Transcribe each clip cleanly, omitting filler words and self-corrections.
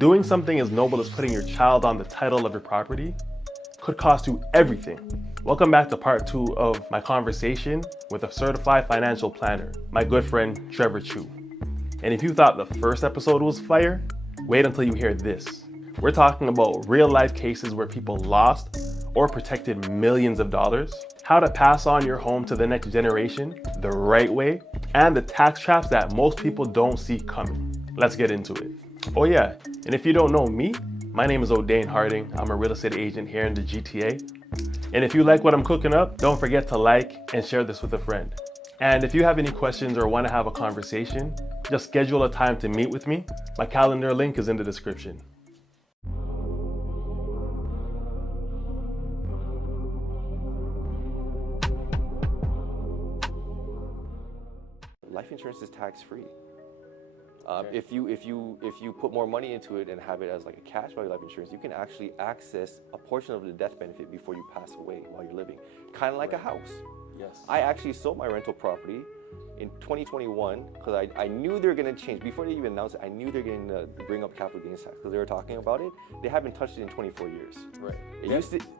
Doing something as noble as putting your child on the title of your property could cost you everything. Welcome back to part 2 of my conversation with a certified financial planner, my good friend Trevor. And if you thought the first episode was fire, wait until you hear this. We're talking about real life cases where people lost or protected millions of dollars, how to pass on your home to the next generation the right way, and the tax traps that most people don't see coming. Let's get into it. Oh yeah, and if you don't know me, my name is O'Dane Harding. I'm a real estate agent here in the GTA. And if you like what I'm cooking up, don't forget to like and share this with a friend. And if you have any questions or want to have a conversation, just schedule a time to meet with me. My calendar link is in the description. Life insurance is tax-free. If you put more money into it and have it as like a cash value life insurance, you can actually access a portion of the death benefit before you pass away while you're living, kind of like a house. Yes. I actually sold my rental property in 2021 because I knew they were going to change. Before they even announced it, I knew they were going to bring up capital gains tax because they were talking about it. They haven't touched it in 24 years. Right.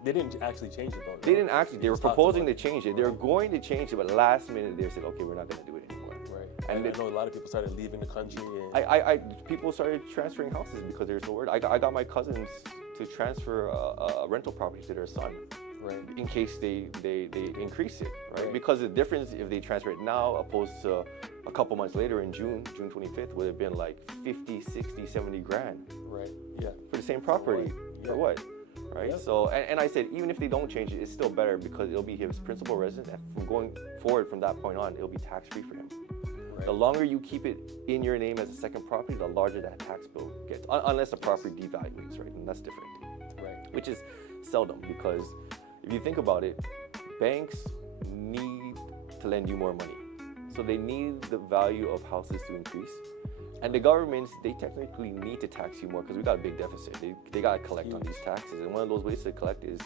They didn't actually change it though. Right? They didn't actually. They were proposing to change it. They were going to change it, but last minute they said, okay, we're not going to do it anymore. Right. And I know a lot of people started leaving the country. And people started transferring houses because there's no word. I got my cousins to transfer a rental property to their son. Right. In case they increase it, right? Because the difference if they transfer it now opposed to a couple months later in June 25th would have been like 50, 60, 70 grand. Right. Yeah. For the same property. For what? Right. Yeah. So and I said even if they don't change it, it's still better because it'll be his principal residence, and from going forward from that point on, it'll be tax free for him. Right. The longer you keep it in your name as a second property, the larger that tax bill gets, unless the property devaluates, right? And that's different. Right. Which is seldom because if you think about it, banks need to lend you more money. So they need the value of houses to increase. And the governments, they technically need to tax you more because we got a big deficit. They got to collect on these taxes. And one of those ways to collect is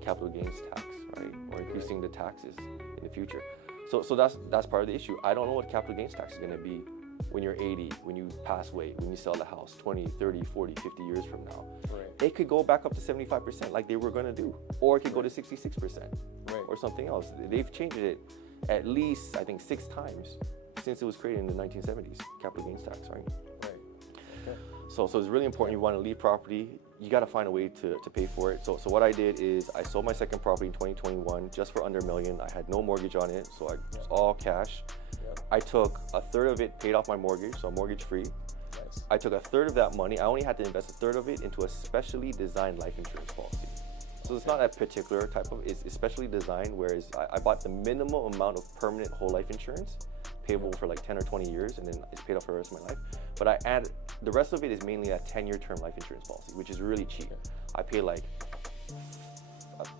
capital gains tax, right? Or increasing the taxes in the future. So that's part of the issue. I don't know what capital gains tax is going to be when you're 80, when you pass away, when you sell the house 20, 30, 40, 50 years from now. Right. It could go back up to 75% like they were going to do, or it could go to 66%, right, or something else. They've changed it at least, I think, 6 times since it was created in the 1970s, capital gains tax, right? Right. Okay. So it's really important. You want to leave property, you got to find a way to pay for it. So what I did is I sold my second property in 2021 just for under $1 million. I had no mortgage on it, so it was all cash. I took a third of it, paid off my mortgage, so mortgage free. Nice. I took a third of that money. I only had to invest a third of it into a specially designed life insurance policy. So it's not a particular type of, it's specially designed, whereas I bought the minimum amount of permanent whole life insurance, payable for like 10 or 20 years, and then it's paid off for the rest of my life. But I added, the rest of it is mainly a 10-year term life insurance policy, which is really cheap. I pay like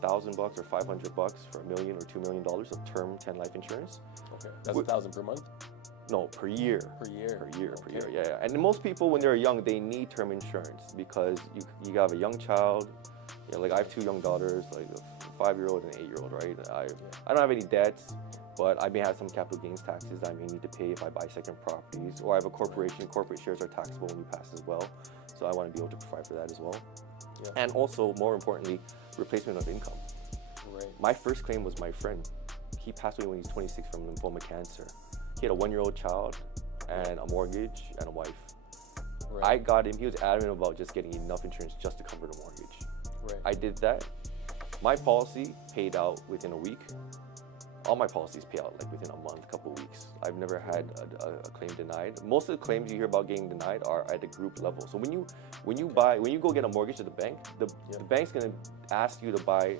$1,000 or $500 for $1 million or $2 million of term 10 life insurance. Okay, that's $1,000 per month? No, per year. Per year, yeah. And most people, when they're young, they need term insurance because you have a young child. You know, like I have 2 young daughters, like a 5-year-old and an 8-year-old, right? I don't have any debts, but I may have some capital gains taxes I may need to pay if I buy second properties, or I have a corporation. Corporate shares are taxable when you pass as well, so I want to be able to provide for that as well. Yeah. And also, more importantly, replacement of income. Right. My first claim was my friend. He passed away when he was 26 from lymphoma cancer. He had a 1-year-old child and a mortgage and a wife. Right. I got him, he was adamant about just getting enough insurance just to cover the mortgage. Right. I did that. My policy paid out within a week. All my policies pay out like within a month, couple of weeks. I've never had a claim denied. Most of the claims you hear about getting denied are at the group level. So when you go get a mortgage at the bank, the bank's gonna ask you to buy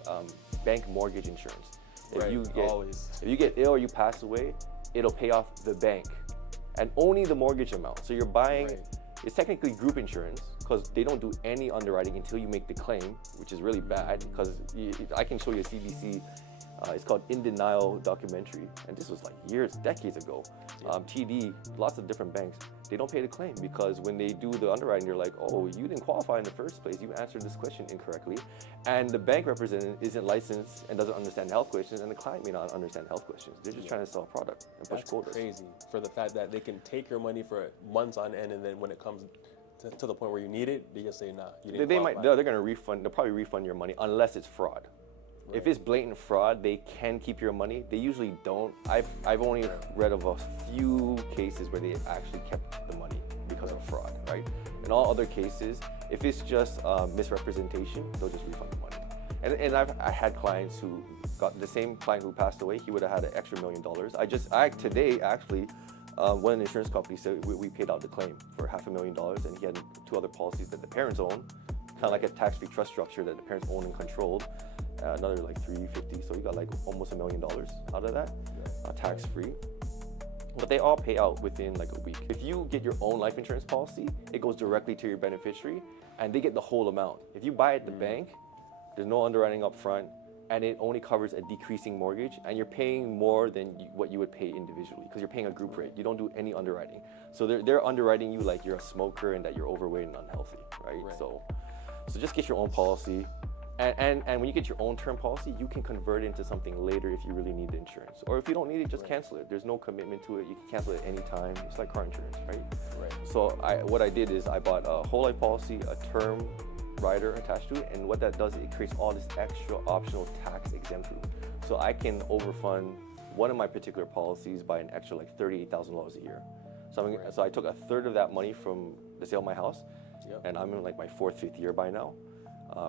bank mortgage insurance. If you get ill or you pass away, it'll pay off the bank and only the mortgage amount. So you're buying, it's technically group insurance because they don't do any underwriting until you make the claim, which is really bad because I can show you a CBC, it's called In Denial documentary. And this was like decades ago. TD, lots of different banks, they don't pay the claim because when they do the underwriting, they're like, oh, you didn't qualify in the first place. You answered this question incorrectly. And the bank representative isn't licensed and doesn't understand health questions, and the client may not understand health questions. They're just trying to sell a product and push quotas. That's crazy for the fact that they can take your money for months on end, and then when it comes to the point where you need it, they just say, nah, you They, didn't they qualify. might, they're going to refund, they'll probably refund your money unless it's fraud. Right. If it's blatant fraud, they can keep your money. They usually don't. I've only read of a few cases where they actually kept the money because of fraud, right? In all other cases, if it's just misrepresentation, they'll just refund the money. And I had clients who got, the same client who passed away, he would have had an extra $1 million. Today actually, one insurance company said we paid out the claim for $500,000, and he had 2 other policies that the parents own, kind of like a tax-free trust structure that the parents own and controlled. Another like $350, so you got like almost $1 million out of that, tax-free. But they all pay out within like a week. If you get your own life insurance policy, it goes directly to your beneficiary, and they get the whole amount. If you buy it at the bank, there's no underwriting up front, and it only covers a decreasing mortgage, and you're paying more than what you would pay individually because you're paying a group rate. You don't do any underwriting. So they're underwriting you like you're a smoker and that you're overweight and unhealthy, right? So just get your own policy. And when you get your own term policy, you can convert it into something later if you really need the insurance. Or if you don't need it, just cancel it. There's no commitment to it. You can cancel it any time. It's like car insurance, right? So what I did is I bought a whole life policy, a term rider attached to it, and what that does, it creates all this extra optional tax exempt room. So I can overfund one of my particular policies by an extra like $38,000 a year. So I took a third of that money from the sale of my house, and I'm in like my 4th, 5th year by now.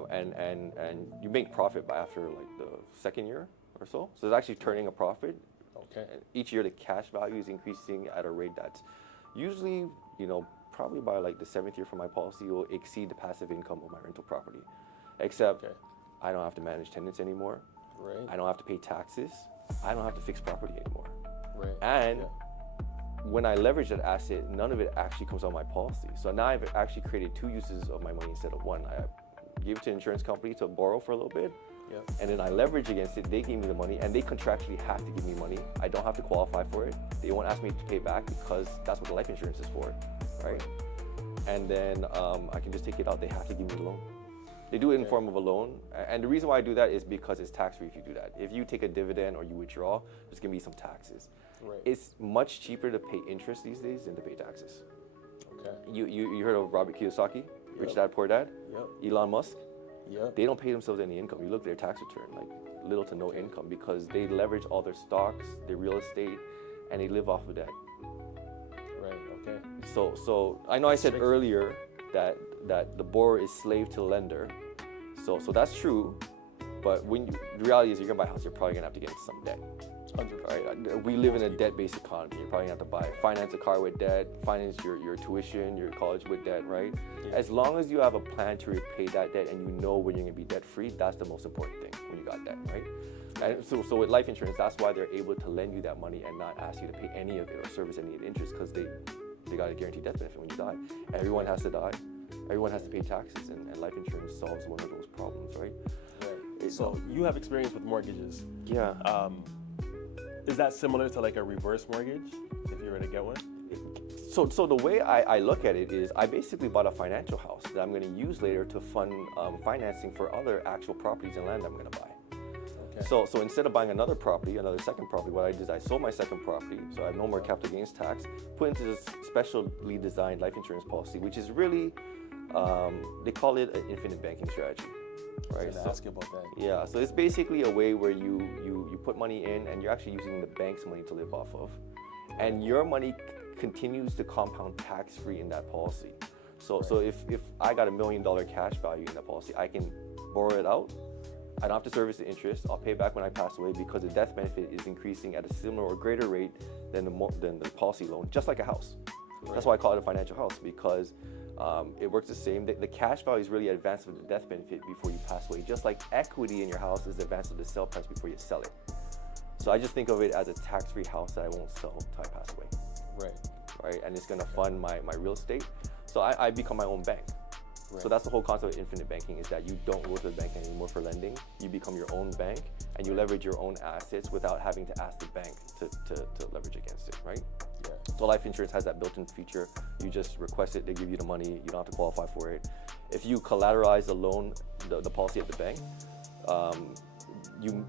And you make profit by after like the 2nd year or so. So it's actually turning a profit. Okay. And each year the cash value is increasing at a rate that's usually, probably by like the 7th year for my policy will exceed the passive income of my rental property. Except I don't have to manage tenants anymore. Right. I don't have to pay taxes. I don't have to fix property anymore. Right. And when I leverage that asset, none of it actually comes out of my policy. So now I've actually created 2 uses of my money instead of one. I give it to an insurance company to borrow for a little bit, and then I leverage against it. They give me the money, and they contractually have to give me money. I don't have to qualify for it. They won't ask me to pay back because that's what the life insurance is for, right? And then I can just take it out. They have to give me the loan. They do it in form of a loan, and the reason why I do that is because it's tax-free if you do that. If you take a dividend or you withdraw, there's gonna be some taxes. Right. It's much cheaper to pay interest these days than to pay taxes. Okay. You heard of Robert Kiyosaki? Rich Dad, Poor Dad? Elon Musk? They don't pay themselves any income. You look at their tax return, like little to no income because they leverage all their stocks, their real estate, and they live off of that. Right, okay. So I know I said earlier that the borrower is slave to the lender. So that's true, but the reality is you're gonna buy a house, you're probably gonna have to get into some debt. 100%. Right? We live in a debt-based economy. You're probably gonna have to finance a car with debt, finance your tuition, your college with debt, right? As long as you have a plan to repay that debt and you know when you're gonna be debt-free, that's the most important thing when you got debt, right? And so with life insurance, that's why they're able to lend you that money and not ask you to pay any of it or service any of the interest because they got a guaranteed death benefit when you die. Everyone has to die. Everyone has to pay taxes, and life insurance solves one of those problems, right? So you have experience with mortgages. Yeah. Is that similar to like a reverse mortgage if you were to get one? So the way I look at it is I basically bought a financial house that I'm going to use later to fund financing for other actual properties and land I'm going to buy. Okay. So instead of buying another second property, what I did is I sold my second property, so I have no more capital gains tax, put into this specially designed life insurance policy, which is really, they call it an infinite banking strategy. Right. So ask you about that. Yeah, so it's basically a way where you put money in and you're actually using the bank's money to live off of. And your money continues to compound tax-free in that policy. So if I got $1 million cash value in that policy, I can borrow it out. I don't have to service the interest. I'll pay back when I pass away because the death benefit is increasing at a similar or greater rate than the policy loan, just like a house. That's why I call it a financial house because it works the same. The cash value is really advanced with the death benefit before you pass away, just like equity in your house is advanced with the sale price before you sell it. So I just think of it as a tax-free house that I won't sell until I pass away. Right. And it's gonna fund my real estate. So I become my own bank. So that's the whole concept of infinite banking is that you don't go to the bank anymore for lending. You become your own bank and you leverage your own assets without having to ask the bank to leverage against it, right? So life insurance has that built-in feature. You just request it, they give you the money, you don't have to qualify for it. If you collateralize the loan, the policy at the bank,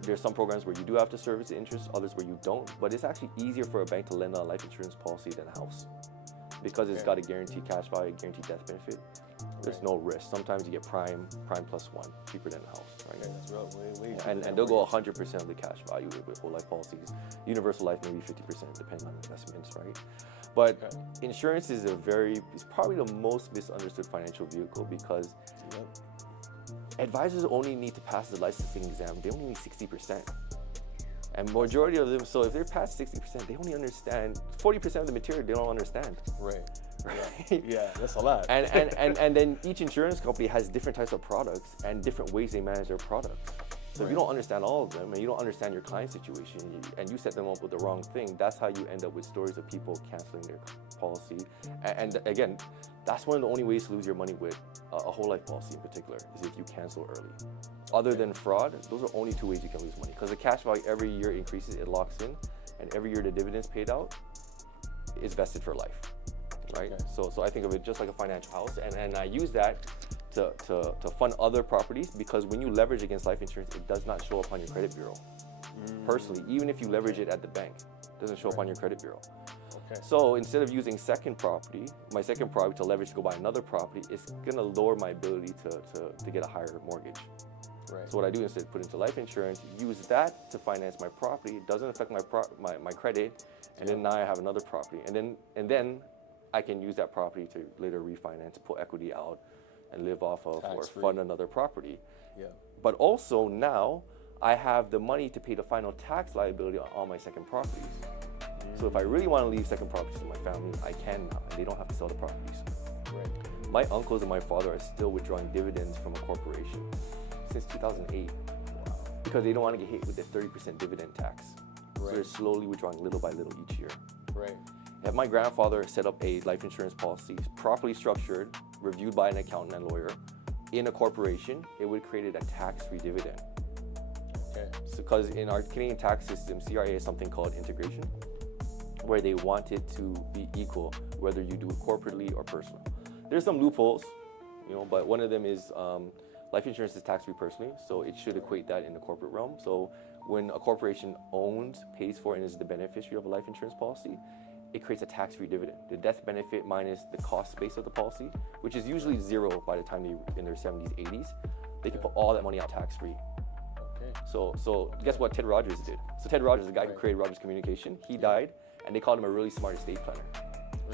there's some programs where you do have to service the interest, others where you don't, but it's actually easier for a bank to lend on a life insurance policy than a house. because it's got a guaranteed cash value, guaranteed death benefit. There's no risk. Sometimes you get prime plus one, cheaper than a house, right? Okay, that's real. Way and they'll go 100% of the cash value with whole life policies. Universal life maybe 50%, depending on investments, right? But insurance is it's probably the most misunderstood financial vehicle because advisors only need to pass the licensing exam. They only need 60%. And majority of them, so if they're past 60%, they only understand 40% of the material they don't understand. Right. Right? Yeah, that's a lot. And then each insurance company has different types of products and different ways they manage their products. So if you don't understand all of them and you don't understand your client situation and you set them up with the wrong thing, that's how you end up with stories of people canceling their policy. And again, that's one of the only ways to lose your money with a whole life policy in particular, is if you cancel early. Other than fraud, those are only two ways you can lose money, because the cash value every year increases, it locks in, and every year the dividends paid out is vested for life, right? So I think of it just like a financial house, and I use that to fund other properties, because when you leverage against life insurance, it does not show up on your credit bureau. Personally, even if you leverage it at the bank, it doesn't show up on your credit bureau. So instead of using my second property to leverage to go buy another property, it's gonna lower my ability to get a higher mortgage. So what I do instead of put into life insurance, use that to finance my property. It doesn't affect my credit, and then now I have another property, and then I can use that property to later refinance, pull equity out, and live off of or fund another property. But also now I have the money to pay the final tax liability on all my second properties. So if I really want to leave second properties to my family, I can now, and they don't have to sell the properties. My uncles and my father are still withdrawing dividends from a corporation since 2008, because they don't want to get hit with the 30% dividend tax. So they're slowly withdrawing little by little each year. If my grandfather set up a life insurance policy, properly structured, reviewed by an accountant and lawyer, in a corporation, it would have created a tax-free dividend. So because in our Canadian tax system, CRA has something called integration, where they want it to be equal, whether you do it corporately or personal. There's some loopholes, but one of them is life insurance is tax-free personally, so it should equate that in the corporate realm. So when a corporation owns, pays for, and is the beneficiary of a life insurance policy, it creates a tax-free dividend. The death benefit minus the cost base of the policy, which is usually zero by the time they're in their 70s, 80s, they can put all that money out tax-free. So guess what Ted Rogers did? So Ted Rogers, the guy who created Rogers Communication, he died, and they called him a really smart estate planner.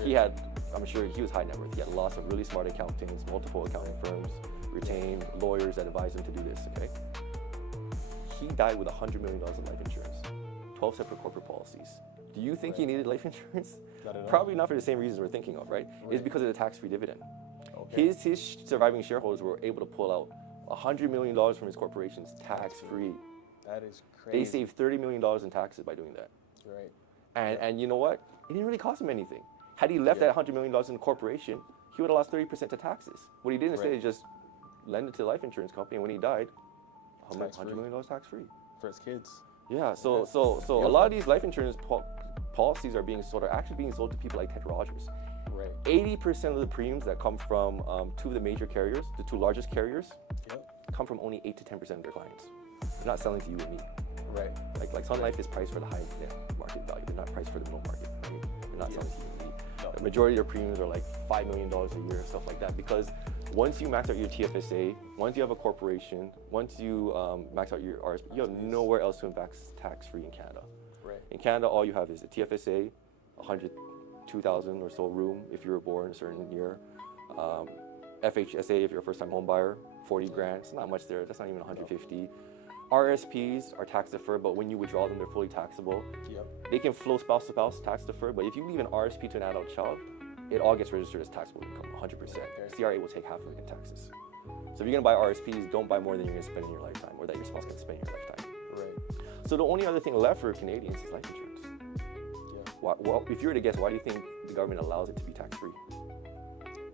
He had, I'm sure he was high net worth. He had lots of really smart accountants, multiple accounting firms, retained lawyers that advised him to do this, He died with $100 million of life insurance, 12 separate corporate policies. Do you think he needed life insurance? Probably not for the same reasons we're thinking of, right? It's because of the tax-free dividend. His surviving shareholders were able to pull out $100 million from his corporations tax-free. That is crazy. They saved $30 million in taxes by doing that. And you know what? It didn't really cost him anything. Had he left that $100 million in the corporation, he would have lost 30% to taxes. What he did instead is just lend it to the life insurance company, and when he died, $100 million tax-free. For his kids. Yeah, so a lot of these life insurance policies are actually being sold to people like Ted Rogers. 80% of the premiums that come from two of the major carriers, the two largest carriers, come from only 8 to 10% of their clients. They're not selling to you and me. Like Sun Life is priced for the high market value. They're not priced for the middle market. They're not selling to you and me. The majority of their premiums are like $5 million a year, stuff like that. Because once you max out your TFSA, once you have a corporation, once you max out your RSP, you have nowhere else to invest tax-free in Canada. In Canada, all you have is a TFSA, 102,000 or so room if you were born a certain year. FHSA if you're a first-time home buyer, 40 grand. It's not much there. That's not even 150. RSPs are tax deferred, but when you withdraw them, they're fully taxable. They can flow spouse to spouse, tax deferred, but if you leave an RSP to an adult child, it all gets registered as taxable income, 100%. CRA will take half of it in taxes. So if you're gonna buy RSPs, don't buy more than you're gonna spend in your lifetime, or that your spouse can spend in your lifetime. So the only other thing left for Canadians is life insurance. Well, if you were to guess, why do you think the government allows it to be tax-free?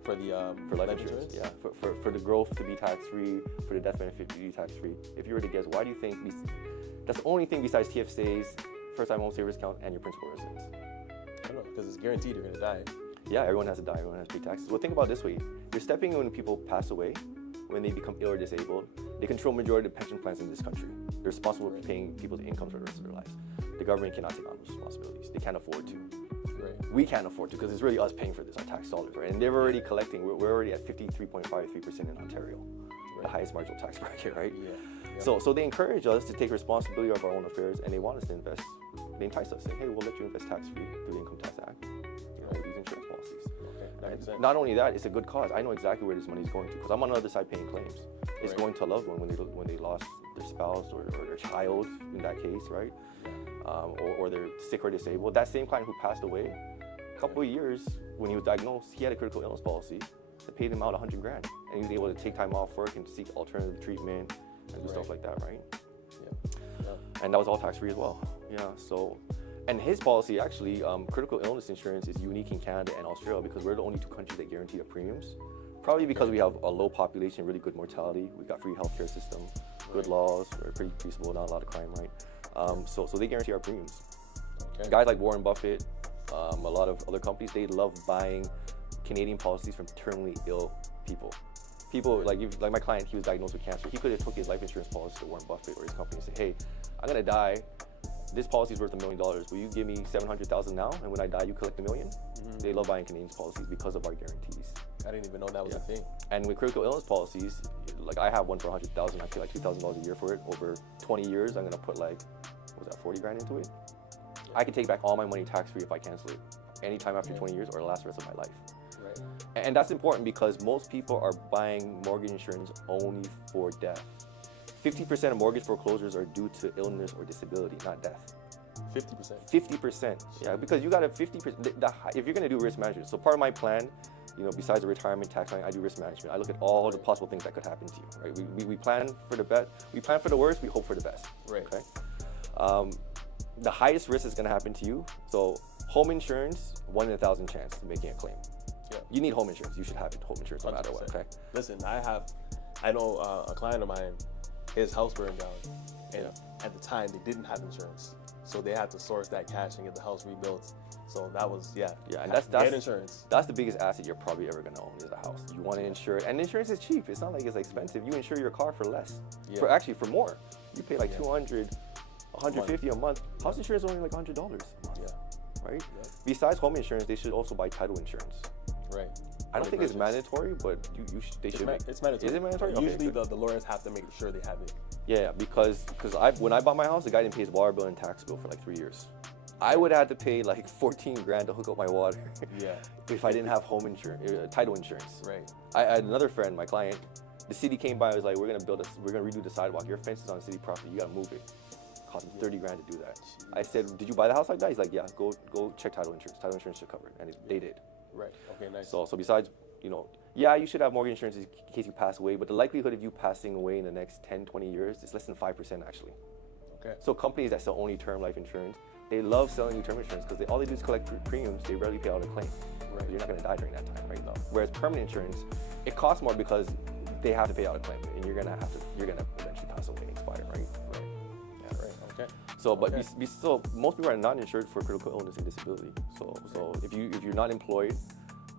For life insurance? Yeah, for the growth to be tax-free, for the death benefit to be tax-free. If you were to guess, why do you think that's the only thing besides TFSAs, first-time home savers account, and your principal residence? I don't know, because it's guaranteed you're gonna die. Yeah, everyone has to die, everyone has to pay taxes. Well, think about it this way. You're stepping in when people pass away, when they become ill or disabled. They control majority of the pension plans in this country. They're responsible for paying people's incomes for the rest of their lives. The government cannot take on those responsibilities. They can't afford to. Right. We can't afford to because it's really us paying for this, our tax dollars, right? And they're already collecting. We're already at 53.53% in Ontario, the highest marginal tax bracket, right? Yeah. So they encourage us to take responsibility of our own affairs, and they want us to invest. They entice us, saying, "Hey, we'll let you invest tax-free through the Income Tax Act, with these insurance policies." Okay. That makes sense. Not only that, it's a good cause. I know exactly where this money is going to because I'm on the other side paying claims. It's going to a loved one when they lost their spouse or their child in that case, right? Or they're sick or disabled. That same client who passed away, a couple of years when he was diagnosed, he had a critical illness policy that paid him out $100 grand, and he was able to take time off work and seek alternative treatment and do stuff like that, right? Yeah. And that was all tax-free as well. Yeah. So, and his policy actually, critical illness insurance is unique in Canada and Australia because we're the only two countries that guarantee our premiums. Probably because we have a low population, really good mortality. We got free healthcare system, good laws, we're pretty peaceable, not a lot of crime, right? So they guarantee our premiums. Okay. Guys like Warren Buffett, a lot of other companies, they love buying Canadian policies from terminally ill people. People like my client, he was diagnosed with cancer. He could have took his life insurance policy to Warren Buffett or his company and said, "Hey, I'm gonna die. This policy is worth $1 million. Will you give me $700,000 now? And when I die, you collect $1 million?" They love buying Canadian policies because of our guarantees. I didn't even know that was a thing. And with critical illness policies, like I have one for $100,000. I pay like $2,000 a year for it. Over 20 years, I'm gonna put like, what was that, 40 grand into it? I can take back all my money tax-free if I cancel it anytime after 20 years or the last rest of my life. Right. And that's important because most people are buying mortgage insurance only for death. 50% of mortgage foreclosures are due to illness or disability, not death. 50%. 50%, yeah, because you got a 50%, if you're gonna do risk management, so part of my plan, besides the retirement tax plan, I do risk management. I look at all the possible things that could happen to you, right? We plan for the best, we plan for the worst, we hope for the best, Right. okay? The highest risk is gonna happen to you, so home insurance, 1 in 1,000 chance of making a claim. Yeah. You need home insurance, you should have home insurance no matter what, 100%. okay? Listen, I know a client of mine, his house burned down, and at the time they didn't have insurance, so they had to source that cash and get the house rebuilt. So that was and that's get insurance. That's the biggest asset you're probably ever gonna own is a house. You want to insure it, and insurance is cheap. It's not like it's expensive. You insure your car for less, for more. You pay like $200, $150 a month. House insurance is only like $100 a month, right? Yeah. Besides home insurance, they should also buy title insurance. Right. I don't think it's mandatory, but they should. It's mandatory. Is it mandatory? Usually the lawyers have to make sure they have it. Yeah, because when I bought my house, the guy didn't pay his water bill and tax bill for like 3 years. I would have to pay like 14 grand to hook up my water. If I didn't have home insurance, title insurance. Right. I had another friend, my client. The city came by and was like, we're gonna redo the sidewalk. Your fence is on city property. You gotta move it. Cost him 30 grand to do that. Jeez. I said, did you buy the house like that? He's like, yeah. Go check title insurance. Title insurance should cover it, and they did. Right. Okay. Nice. So besides, you should have mortgage insurance in case you pass away, but the likelihood of you passing away in the next 10, 20 years is less than 5% actually. Okay. So companies that sell only term life insurance, they love selling you term insurance because all they do is collect premiums. They rarely pay out a claim. Right. You're not going to die during that time, right? No. Whereas permanent insurance, it costs more because they have to pay out a claim, and you're going to eventually pass away and expire, right? Right. Yeah. Right. Okay. So, but most people are not insured for critical illness and disability. So if you're not employed,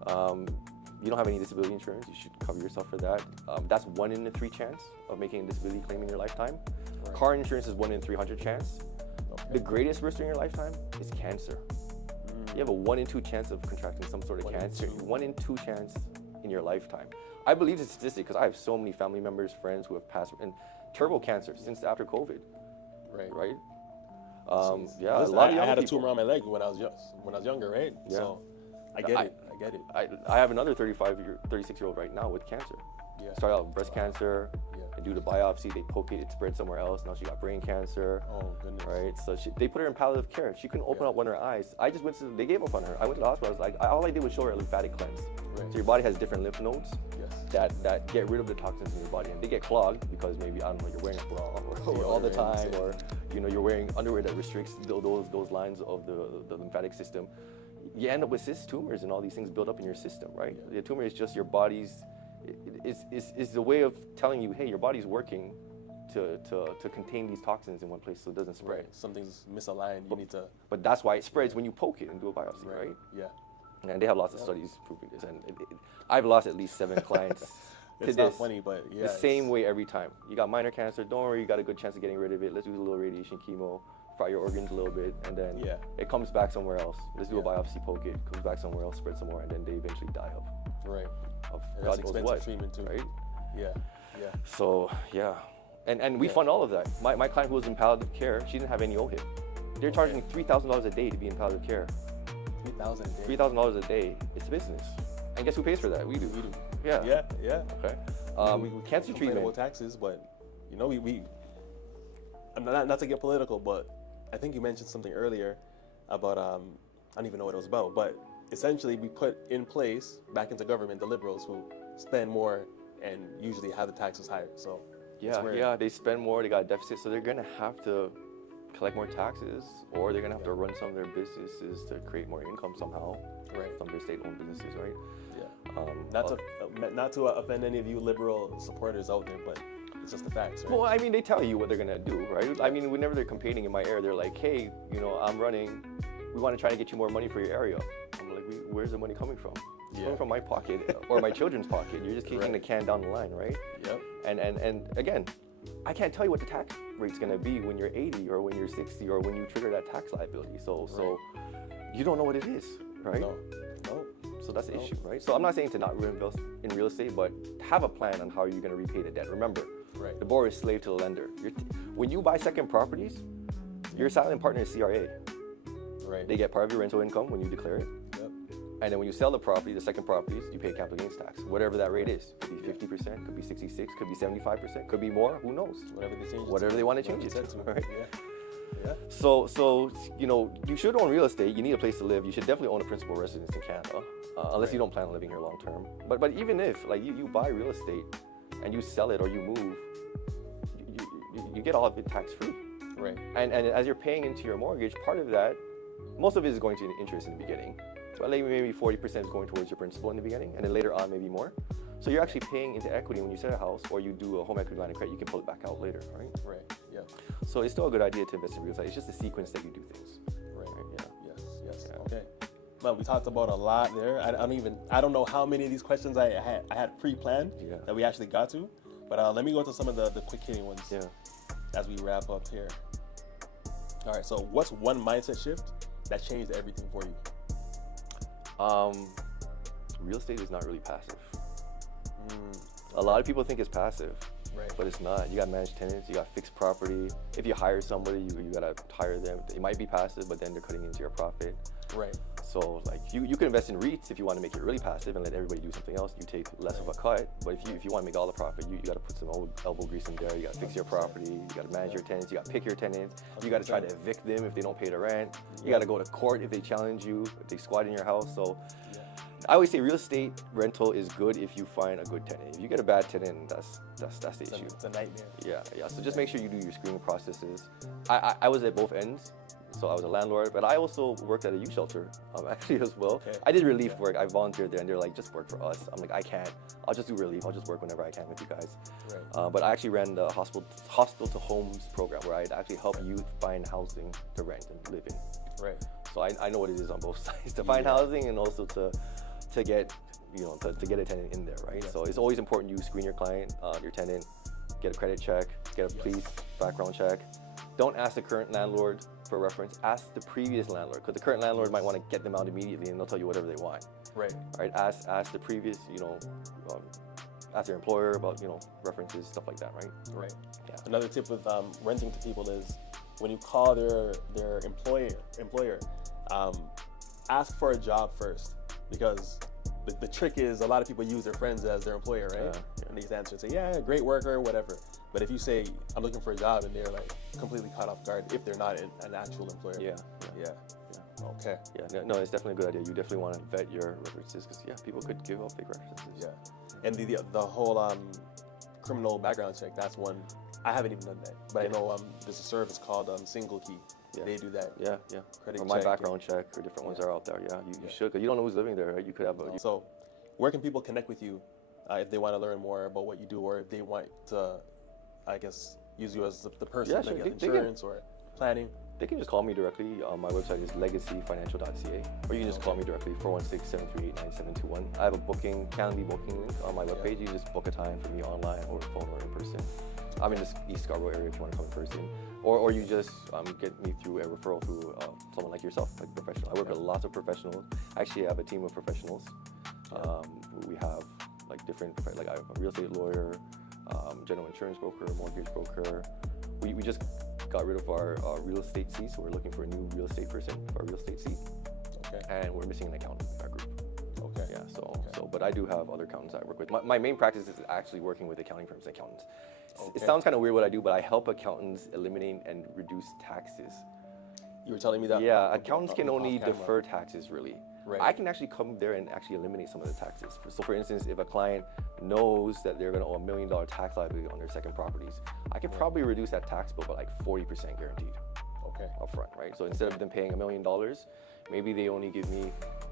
you don't have any disability insurance, you should cover yourself for that. That's 1 in 3 chance of making a disability claim in your lifetime. Right. Car insurance is 1 in 300 chance. Okay. The greatest risk in your lifetime is cancer. You have a 1 in 2 chance of contracting some sort of cancer. 1 in 2 chance in your lifetime. I believe the statistic because I have so many family members, friends who have passed in terrible cancer since after COVID. Right. A lot of I had a tumor on my leg when I was younger, right? Yeah. So I get it. I have another 36-year-old right now with cancer. Yeah. Started out with breast cancer. They do the biopsy, they poke it, it spread somewhere else. Now she got brain cancer. Oh goodness. Right. So they put her in palliative care. She couldn't open up one of her eyes. They gave up on her. I went to the hospital. I was like, all I did was show her a lymphatic cleanse. Right. So your body has different lymph nodes that get rid of the toxins in your body, and they get clogged because maybe you're wearing a bra or all the time, or you're wearing underwear that restricts those lines of the lymphatic system. You end up with cyst tumors and all these things build up in your system, right? Yeah. The tumor is just your body's, it's the way of telling you, hey, your body's working to contain these toxins in one place so it doesn't spread. Right. Something's misaligned, you need to... But that's why it spreads when you poke it and do a biopsy, right? Yeah. And they have lots of studies proving this, and I've lost at least 7 clients to it's this. Not funny, but the same way every time. You got minor cancer, don't worry, you got a good chance of getting rid of it. Let's do a little radiation chemo. fry your organs a little bit, and then it comes back somewhere else. Let's do a biopsy, poke it, comes back somewhere else, spread some more, and then they eventually die of. Right. Of and God that's knows expensive what, treatment too. right? Yeah. So and we fund all of that. My client who was in palliative care, she didn't have any OHIP. They're charging $3,000 a day to be in palliative care. $3,000 a day. $3,000 a day. It's a business. And guess who pays for that? We do. We do. Yeah. Okay. We cancer treatment. About taxes, but you know, we I'm not to get political, but I think you mentioned something earlier about I don't even know what it was about, but essentially we put in place back into government the liberals who spend more and usually have the taxes higher. So they spend more, they got a deficit, so they're gonna have to collect more taxes, or they're gonna have to run some of their businesses to create more income somehow. Right. Some of their state-owned businesses, right? Not to offend any of you liberal supporters out there, but it's just the facts, right? Well, I mean, they tell you what they're gonna do, right? I mean, whenever they're campaigning in my area, they're like, hey, you know, I'm running, we want to try to get you more money for your area. I'm like, where's the money coming from? It's coming from my pocket or my children's pocket. You're just kicking the can down the line, right? Yep. And again, I can't tell you what the tax rate's gonna be when you're 80 or when you're 60 or when you trigger that tax liability. So you don't know what it is, right? No. So that's the issue, right? So I'm not saying to not invest in real estate, but have a plan on how you're gonna repay the debt. Remember, the borrower is slave to the lender. When you buy second properties, your silent partner is CRA. Right. They get part of your rental income when you declare it. Yep. And then when you sell the property, the second properties, you pay capital gains tax, whatever that rate is. Could be 50%, could be 66, could be 75%, could be more, who knows? Whatever they want to change it to, right? Yeah. So you know, you should own real estate. You need a place to live. You should definitely own a principal residence in Canada, unless you don't plan on living here long term. But even if like you buy real estate and you sell it or you move, you get all of it tax free. Right. And as you're paying into your mortgage, part of that, most of it is going to interest in the beginning. But maybe 40% is going towards your principal in the beginning, and then later on maybe more. So you're actually paying into equity when you sell a house or you do a home equity line of credit. You can pull it back out later, right? Right. Yeah. So it's still a good idea to invest in real estate. It's just the sequence that you do things. Right. Yeah. Yes. Yeah. Okay. Well, we talked about a lot there. I don't know how many of these questions I had pre-planned that we actually got to, but let me go to some of the quick hitting ones as we wrap up here. All right. So what's one mindset shift that changed everything for you? Real estate is not really passive. A lot of people think it's passive, but it's not. You got managed tenants, you got fixed property. If you hire somebody, you gotta hire them. It might be passive, but then they're cutting into your profit. Right. So like you can invest in REITs if you want to make it really passive and let everybody do something else. You take less of a cut, but if you want to make all the profit, you got to put some elbow grease in there. You got to fix your property. You got to manage your tenants. You got to pick your tenants. You got to try to evict them if they don't pay the rent. You got to go to court if they challenge you, if they squat in your house. So I always say real estate rental is good if you find a good tenant. If you get a bad tenant, that's the issue. It's a nightmare. Yeah. So just make sure you do your screening processes. I was at both ends. So I was a landlord, but I also worked at a youth shelter actually as well. Okay. I did relief work. I volunteered there, and they're like, just work for us. I'm like, I can't. I'll just do relief. I'll just work whenever I can with you guys. Right. But I actually ran the hospital to homes program where I'd actually help youth find housing to rent and live in. Right. So I know what it is on both sides, to find housing and also to get to get a tenant in there, right? Yes. So it's always important you screen your client, your tenant, get a credit check, get a police background check. Don't ask the current landlord for reference. Ask the previous landlord, because the current landlord might want to get them out immediately, and they'll tell you whatever they want. Right. Right. Ask the previous, ask their employer about references, stuff like that. Right. Right. Yeah. Another tip with renting to people is when you call their employer, ask for a job first, because the trick is a lot of people use their friends as their employer, right? Yeah. And they answer and say, yeah, great worker, whatever. But if you say, I'm looking for a job, and they're like completely caught off guard if they're not an actual employer. Yeah. Okay. Yeah, no, it's definitely a good idea. You definitely want to vet your references, because people could give out fake references. Yeah. And the whole criminal background check, that's one, I haven't even done that. But I know there's a service called Single Key. Yeah. They do that. Yeah. Credit or my background check, or different ones are out there. Yeah, you should, because you don't know who's living there, right? You could have So where can people connect with you if they want to learn more about what you do, or if they want to, I guess, use you as the person, like insurance or planning? They can just call me directly. My website is legacyfinancial.ca, or you can just call me directly, 416-738-9721. I have a Calendly booking link on my webpage. You can just book a time for me online, or phone, or in person. I'm in the East Scarborough area if you want to come in person. Or you just get me through a referral through someone like yourself, like a professional. I work with lots of professionals. Actually, I have a team of professionals. We have like different, like I have a real estate lawyer, general insurance broker, mortgage broker. We just got rid of our real estate seat, so we're looking for a new real estate person for our real estate seat. Okay. And we're missing an accountant in our group. Okay. Yeah. But I do have other accountants I work with. My main practice is actually working with accounting firms and accountants. Okay. It sounds kind of weird what I do, but I help accountants eliminate and reduce taxes. You were telling me that? Yeah, accountants can only defer taxes, really. Right. I can actually come there and actually eliminate some of the taxes. So for instance, if a client knows that they're going to owe $1 million tax liability on their second properties, I can probably reduce that tax bill by like 40% guaranteed. Okay. Upfront, right? So instead of them paying $1 million, maybe they only give me,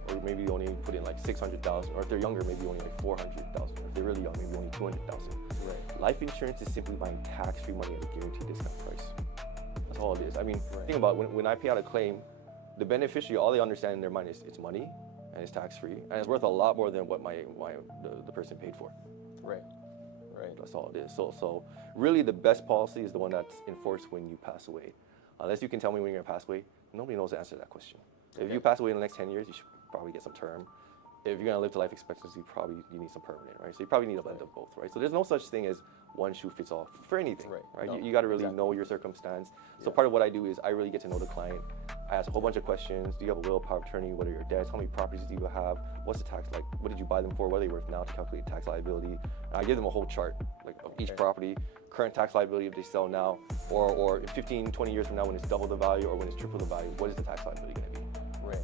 or maybe they only put in like 600,000, or if they're younger, maybe only like 400,000. If they're really young, maybe only 200,000. Right. Life insurance is simply buying tax-free money at a guaranteed discount price. That's all it is. I mean, think about it, when I pay out a claim, the beneficiary, all they understand in their mind is it's money and it's tax-free, and it's worth a lot more than what the person paid for. Right. Right. That's all it is. So really, the best policy is the one that's enforced when you pass away. Unless you can tell me when you're gonna pass away, nobody knows the answer to that question. If you pass away in the next 10 years, you should probably get some term. If you're gonna live to life expectancy, probably you need some permanent, right? So you probably need a blend of both, right? So there's no such thing as one shoe fits all for anything, right? No, you got to really know your circumstance. So part of what I do is I really get to know the client. I ask a whole bunch of questions. Do you have a will, power of attorney? What are your debts? How many properties do you have? What's the tax like? What did you buy them for? What are they worth now to calculate tax liability? And I give them a whole chart like of each property, current tax liability if they sell now, or 15, 20 years from now when it's double the value or when it's triple the value, what is the tax liability going to be? Right.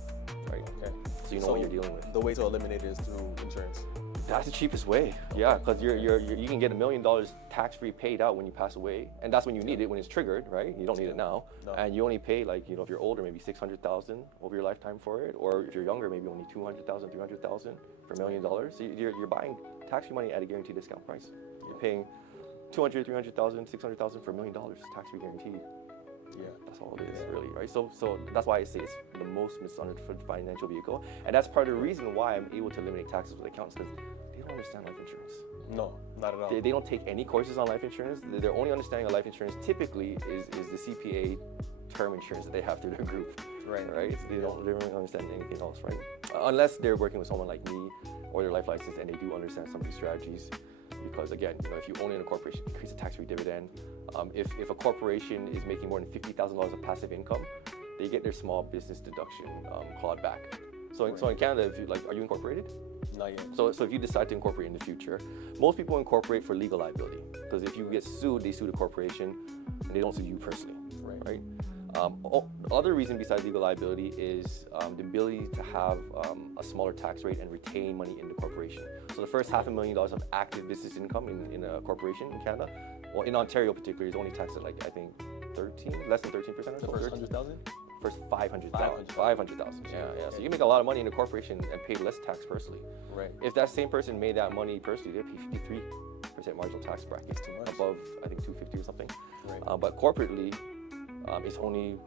Okay. So you know what you're dealing with. The way to eliminate it is through insurance. That's the cheapest way. Yeah, because you can get $1 million tax-free paid out when you pass away, and that's when you need it, when it's triggered, right? You don't need it now, and you only pay like, if you're older, maybe 600,000 over your lifetime for it, or if you're younger, maybe only 200,000, 300,000 for $1 million. So you're buying tax-free money at a guaranteed discount price. You're paying 200, 300,000, 600,000 for $1 million tax-free guaranteed. Yeah, that's all it is, really, right? So that's why I say it's the most misunderstood financial vehicle, and that's part of the reason why I'm able to eliminate taxes with accountants, because they don't understand life insurance. No, not at all. They don't take any courses on life insurance. Their only understanding of life insurance typically is the CPA term insurance that they have through their group, right? So they don't really understand anything else, right? Unless they're working with someone like me or they're life licensed and they do understand some of these strategies. Because again, if you own in a corporation, increase the tax-free dividend. If a corporation is making more than $50,000 of passive income, they get their small business deduction clawed back. So in Canada, if you are you incorporated? Not yet. So if you decide to incorporate in the future, most people incorporate for legal liability, because if you get sued, they sue the corporation, and they don't sue you personally, right? Other reason besides legal liability is the ability to have a smaller tax rate and retain money in the corporation. So the first $500,000 of active business income in a corporation in Canada, well, in Ontario particularly, is only taxed at I think less than 13% or so. The first 100,000? First 500,000. 500,000. Yeah. So you make a lot of money in a corporation and pay less tax personally. Right. If that same person made that money personally, they'd pay 53% marginal tax bracket. Too much. Above, I think, 250 or something. Right. But corporately, it's only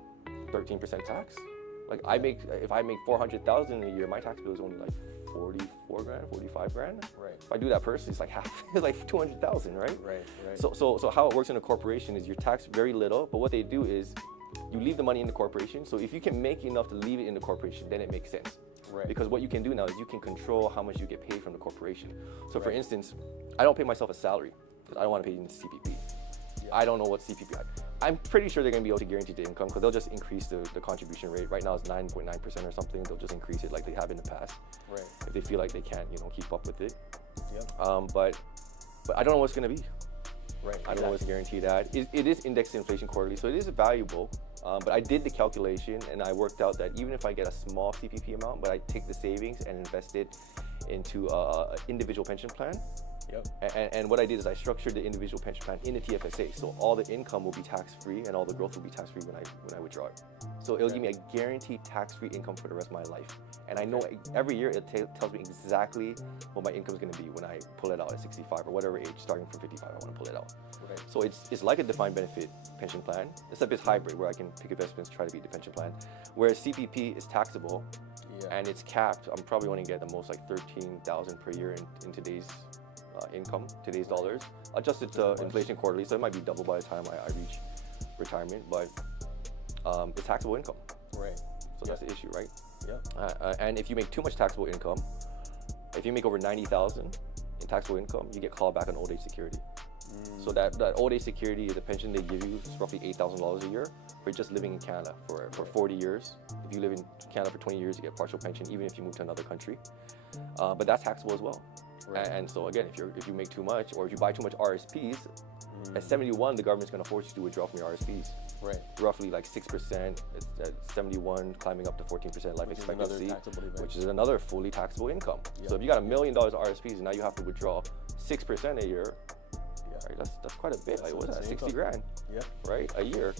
13% tax. If I make 400,000 a year, my tax bill is only like 44 grand, 45 grand. Right. If I do that personally, it's like half. It's like 200,000, right? Right. So how it works in a corporation is you're taxed very little, but what they do is you leave the money in the corporation. So if you can make enough to leave it in the corporation, then it makes sense. Right. Because what you can do now is you can control how much you get paid from the corporation. So for instance, I don't pay myself a salary because I don't want to pay into CPP. Yeah. I don't know what CPP. I'm pretty sure they're going to be able to guarantee the income because they'll just increase the contribution rate. Right now it's 9.9% or something. They'll just increase it like they have in the past. Right. If they feel like they can't, keep up with it. Yeah. But I don't know what's going to be. Right. I don't know what's guaranteed at. It is indexed to inflation quarterly, so it is valuable. But I did the calculation and I worked out that even if I get a small CPP amount, but I take the savings and invest it into an individual pension plan. Yep. And what I did is I structured the individual pension plan in a TFSA, so all the income will be tax-free and all the growth will be tax-free when I withdraw it. So it'll give me a guaranteed tax-free income for the rest of my life. And I know every year it tells me exactly what my income is going to be when I pull it out at 65 or whatever age, starting from 55, I want to pull it out. Right. So it's like a defined benefit pension plan, except it's hybrid where I can pick investments, try to beat the pension plan. Whereas CPP is taxable and it's capped. I'm probably going to get the most like $13,000 per year in today's income, today's dollars, adjusted to inflation quarterly, so it might be double by the time I reach retirement, but it's taxable income. Right. So that's the issue, right? Yeah. And if you make too much taxable income, if you make over 90,000 in taxable income, you get called back on old age security. So that old age security is a pension they give you. It's roughly $8,000 a year for just living in Canada for 40 years. If you live in Canada for 20 years, you get partial pension, even if you move to another country. But that's taxable as well. Right. And so again, if you make too much, or if you buy too much RSPs, at 71, the government's going to force you to withdraw from your RSPs. Right. Roughly like 6%. It's at 71, climbing up to 14% life expectancy, which is another fully taxable income. Yep. So if you got $1 million of RSPs and now you have to withdraw 6% a year, right, that's quite a bit. Like, what's that? 60 grand, right, a year.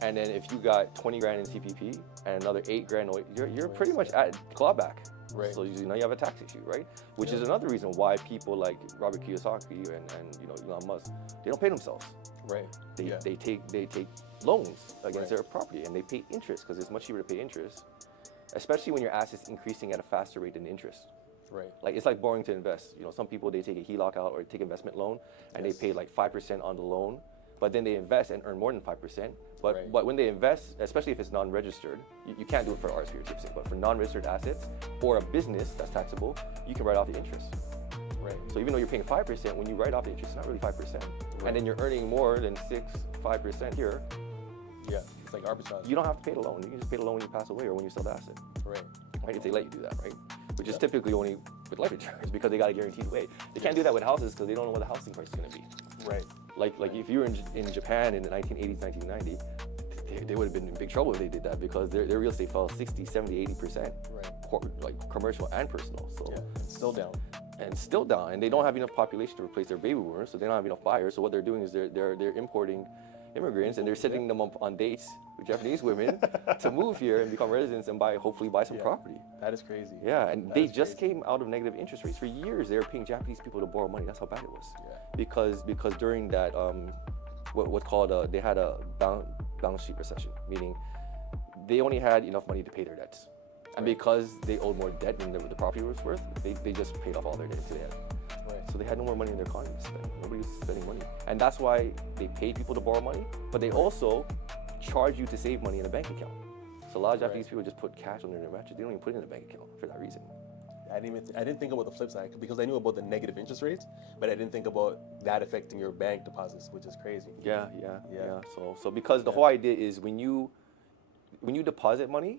And then if you got 20 grand in CPP and another 8 grand, you're pretty much at clawback. Right. So now you have a tax issue, right? Which is another reason why people like Robert Kiyosaki and Elon Musk, they don't pay themselves. Right. They take loans against their property, and they pay interest because it's much cheaper to pay interest, especially when your assets increasing at a faster rate than interest. Right. Like it's like borrowing to invest. Some people, they take a HELOC out or take investment loan, and they pay like 5% on the loan, but then they invest and earn more than 5%. But when they invest, especially if it's non-registered, you can't do it for RSP or TIPS, but for non-registered assets or a business that's taxable, you can write off the interest. Right. So even though you're paying 5%, when you write off the interest, it's not really 5%. Right. And then you're earning more than 5% here. Yeah, it's like arbitrage. You don't have to pay the loan. You can just pay the loan when you pass away or when you sell the asset. Right. Right, if they let you do that, right? Which is typically only with life insurance because they got a guaranteed way. They can't do that with houses because they don't know what the housing price is going to be. Right. Like if you were in Japan in the 1980s, 1990s, they would have been in big trouble if they did that because their real estate fell 60, 70, 80%. Right. Like commercial and personal. So still down. And still down. And they don't have enough population to replace their baby boomers, so they don't have enough buyers. So what they're doing is they're importing immigrants and they're setting them up on dates with Japanese women to move here and become residents and hopefully buy some property. That is crazy. Yeah, and they just came out of negative interest rates. For years, they were paying Japanese people to borrow money. That's how bad it was. Yeah. Because during that, what's called, they had a balance sheet recession, meaning they only had enough money to pay their debts. And because they owed more debt than the property was worth, they just paid off all their debt until they had. So they had no more money in their economy to spend. Nobody was spending money. And that's why they paid people to borrow money, but they also charge you to save money in a bank account. So a lot of Japanese people just put cash under their mattress. They don't even put it in a bank account for that reason. I didn't think about the flip side because I knew about the negative interest rates, but I didn't think about that affecting your bank deposits, which is crazy. Yeah. So because the whole idea is when you deposit money,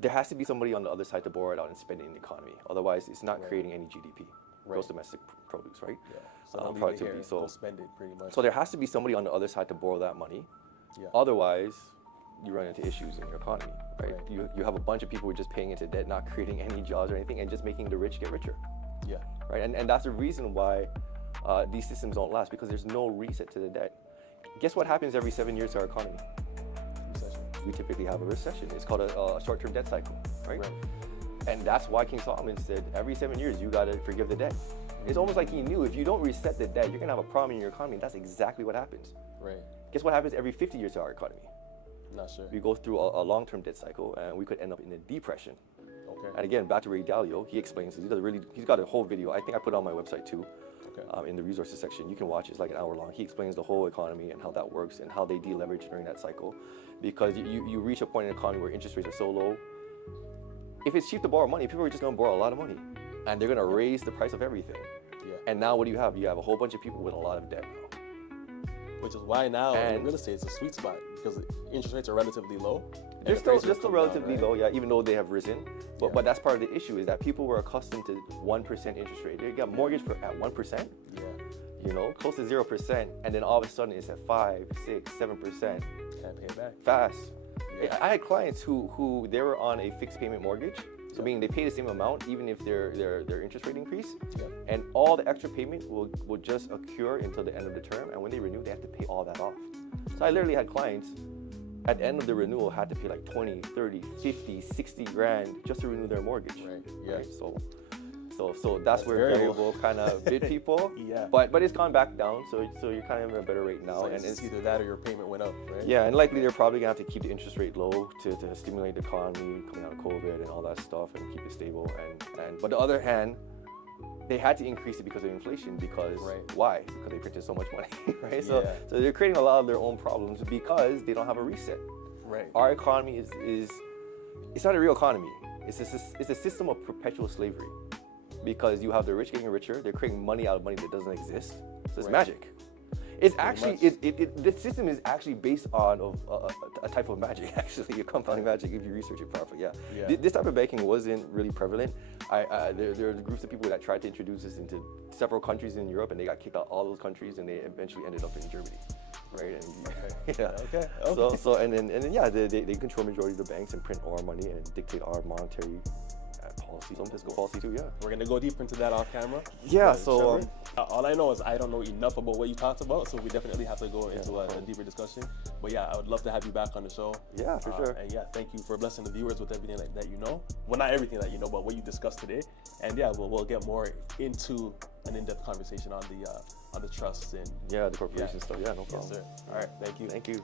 there has to be somebody on the other side to borrow it out and spend it in the economy. Otherwise, it's not creating any GDP, gross domestic produce, right? Yeah. So productivity. So spend it pretty much. So there has to be somebody on the other side to borrow that money. Yeah. Otherwise, you run into issues in your economy, right? You have a bunch of people who are just paying into debt, not creating any jobs or anything, and just making the rich get richer. Yeah. Right. And that's the reason why these systems don't last, because there's no reset to the debt. Guess what happens every 7 years to our economy? We typically have a recession. It's called a short-term debt cycle, right? And that's why King Solomon said every 7 years you got to forgive the debt. It's almost like he knew if you don't reset the debt, you're gonna have a problem in your economy. And that's exactly what happens. Right. Guess what happens every 50 years to our economy? Not sure. We go through a long-term debt cycle, and we could end up in a depression. Okay. And again, back to Ray Dalio, he explains. He's got a whole video. I think I put it on my website too. Okay. In the resources section, you can watch it. It's like an hour long. He explains the whole economy and how that works and how they deleverage during that cycle. Because you reach a point in the economy where interest rates are so low. If it's cheap to borrow money, people are just going to borrow a lot of money, and they're going to raise the price of everything. Yeah. And now what do you have? You have a whole bunch of people with a lot of debt now. Which is why now in real estate it's a sweet spot because interest rates are relatively low. They're still relatively low, yeah, even though they have risen. But that's part of the issue is that people were accustomed to 1% interest rate. They got mortgage at 1%. Yeah. Close to 0%, and then all of a sudden it's at 5, 6, 7%. Can't pay it back fast. Yeah. I had clients who they were on a fixed payment mortgage, so meaning they pay the same amount even if their interest rate increase, and all the extra payment will just occur until the end of the term, and when they renew, they have to pay all that off. So I literally had clients at the end of the renewal had to pay like 20, 30, 50, 60 grand just to renew their mortgage. Right. Yeah. Right? So that's where variable kind of bit people. Yeah. But it's gone back down, so you're kind of in a better rate now. And it's either that or your payment went up, right? Yeah, and likely they're probably gonna have to keep the interest rate low to stimulate the economy coming out of COVID and all that stuff and keep it stable. But on the other hand, they had to increase it because of inflation. Because Right. why? Because they printed so much money, right? Yeah. So they're creating a lot of their own problems because they don't have a reset. Right. Our economy is it's not a real economy. It's a system of perpetual slavery, because you have the rich getting richer. They're creating money out of money that doesn't exist. So it's Right. magic. It's Pretty actually much. the system is actually based on a type of magic. Actually, a compounding magic if you research it properly. Yeah. Yeah. This type of banking wasn't really prevalent. There are groups of people that tried to introduce this into several countries in Europe, and they got kicked out all those countries, and they eventually ended up in Germany. Right. And yeah. Okay. So and then yeah, they control majority of the banks and print our money and dictate our monetary policy, some fiscal policy too. Yeah. We're gonna go deeper into that off camera. Yeah. But So Trevor, all I know is I don't know enough about what you talked about, so we definitely have to go into a deeper discussion. But yeah, I would love to have you back on the show. yeah, for sure. And yeah, thank you for blessing the viewers with everything that you know. Well, not everything that you know, but what you discussed today. And yeah, we'll get more into an in-depth conversation on the trusts and Yeah, the corporation stuff. Yeah, no yes, problem. sir. All right, thank you. Thank you.